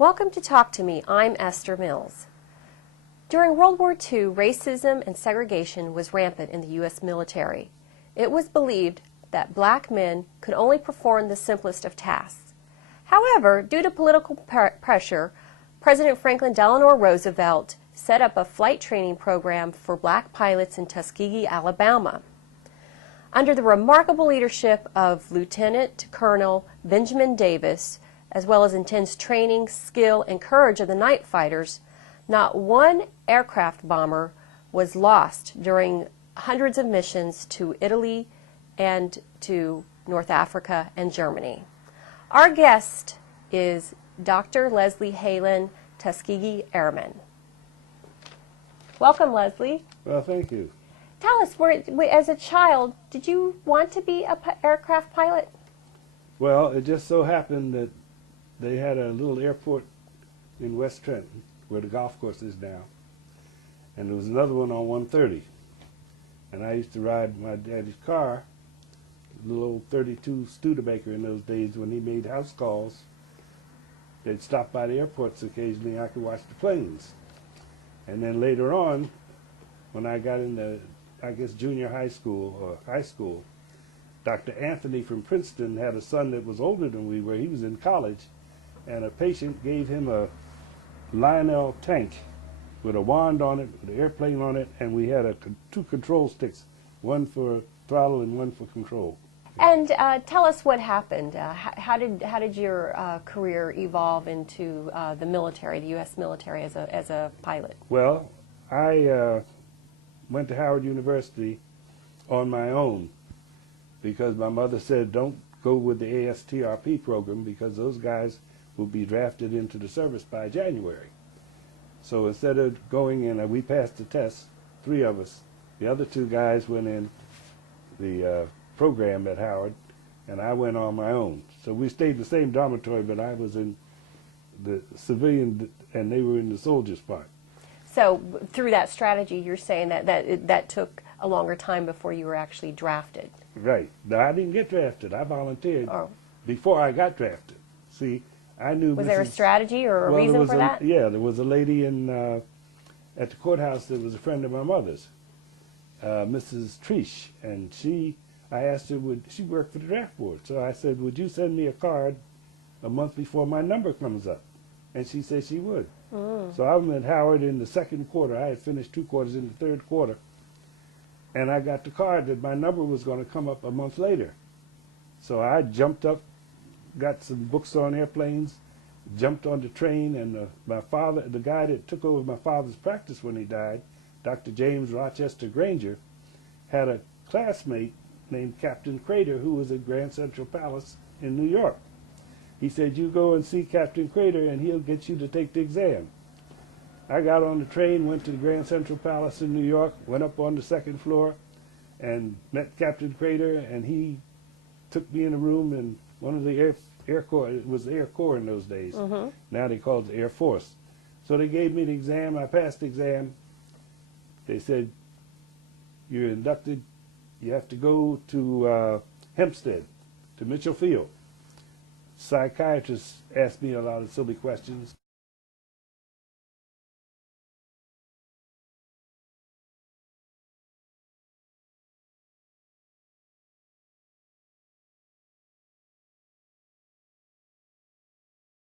Welcome to Talk to Me. I'm Esther Mills. During World War II, racism and segregation was rampant in the U.S. military. It was believed that black men could only perform the simplest of tasks. However, due to political pressure, President Franklin Delano Roosevelt set up a flight training program for black pilots in Tuskegee, Alabama. Under the remarkable leadership of Lieutenant Colonel Benjamin Davis, as well as intense training, skill, and courage of the night fighters, not one aircraft bomber was lost during hundreds of missions to Italy and to North Africa and Germany. Our guest is Dr. Leslie Hayling, Tuskegee Airman. Welcome, Leslie. Well, thank you. Tell us, as a child, did you want to be an aircraft pilot? Well, it just so happened that they had a little airport in West Trenton, where the golf course is now, and there was another one on 130. And I used to ride my daddy's car, a little old 32 Studebaker in those days when he made house calls. They'd stop by the airports occasionally, I could watch the planes. And then later on, when I got into, I guess, junior high school or high school, Dr. Anthony from Princeton had a son that was older than we were. He was in college, and a patient gave him a Lionel tank with a wand on it, with an airplane on it, and we had two control sticks, one for throttle and one for control. And tell us what happened. How did your career evolve into the military, the U.S. military, as a pilot? Well, I went to Howard University on my own because my mother said, don't go with the ASTRP program because those guys will be drafted into the service by January. So instead of going in, we passed the test, 3 of us. The other 2 guys went in the program at Howard, and I went on my own. So we stayed in the same dormitory, but I was in the civilian and they were in the soldiers part. So through that strategy, you're saying that took a longer time before you were actually drafted. Right. No, I didn't get drafted. I volunteered before I got drafted. See, I knew. Was there a strategy or a reason for that? Yeah, there was a lady at the courthouse that was a friend of my mother's, Mrs. Treesh, and I asked her, she worked for the draft board, so I said, would you send me a card a month before my number comes up? And she said she would. So I was at Howard in the 2nd quarter. I had finished 2 quarters in the 3rd quarter, and I got the card that my number was going to come up a month later. So I jumped up, got some books on airplanes, jumped on the train, and my father, the guy that took over my father's practice when he died, Dr. James Rochester Granger, had a classmate named Captain Crater who was at Grand Central Palace in New York. He said, you go and see Captain Crater and he'll get you to take the exam. I got on the train, went to the Grand Central Palace in New York, went up on the 2nd floor and met Captain Crater, and he took me in a room in one of the Air Corps. It was the Air Corps in those days. Now they call it the Air Force. So they gave me the exam. I passed the exam. They said, you're inducted. You have to go to Hempstead, to Mitchell Field. Psychiatrists asked me a lot of silly questions.